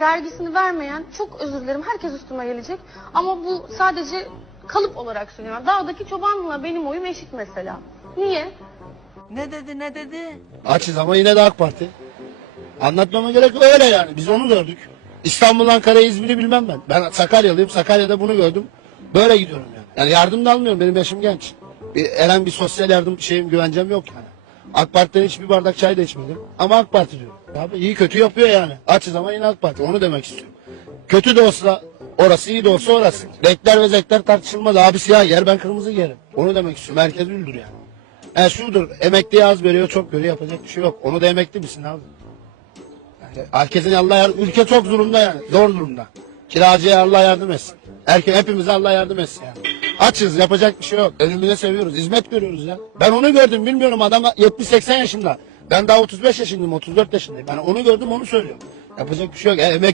Vergisini vermeyen çok özür dilerim herkes üstüme gelecek. Ama bu sadece kalıp olarak söylüyorum. Dağdaki çobanla benim oyum eşit mesela. Niye? Ne dedi ne dedi? Açız ama yine de AK Parti. Anlatmama gerek öyle yani. Biz onu gördük. İstanbul, Ankara, İzmir'i bilmem ben. Ben Sakaryalıyım. Sakarya'da bunu gördüm. Böyle gidiyorum yani. Yani yardım da almıyorum. Benim yaşım genç. Bir, herhangi bir sosyal yardım şeyim güvencem yok yani. AK Parti'den hiçbir bardak çay da içmedim. Ama AK Parti diyorum. Abi iyi kötü yapıyor yani. Açız ama yine AK Parti. Onu demek istiyorum. Kötü de olsa orası iyi de olsa orası. Renkler ve zevkler tartışılmaz. Abi siyah yer ben kırmızı yerim. Onu demek istiyorum. Herkes üldür yani. E şudur emekliye az veriyor çok görüyor yapacak bir şey yok. Onu da emekli misin abi? Herkesin Allah yardım, ülke çok durumda yani zor durumda. Kiracıya Allah yardım etsin. Herkes hepimize Allah yardım etsin yani. Açız yapacak bir şey yok. Ölümüne seviyoruz. Hizmet görüyoruz ya. Ben onu gördüm bilmiyorum adam 70-80 yaşında. Ben daha 35 yaşındayım 34 yaşındayım. Ben onu gördüm onu söylüyorum. Yapacak bir şey yok. E, emek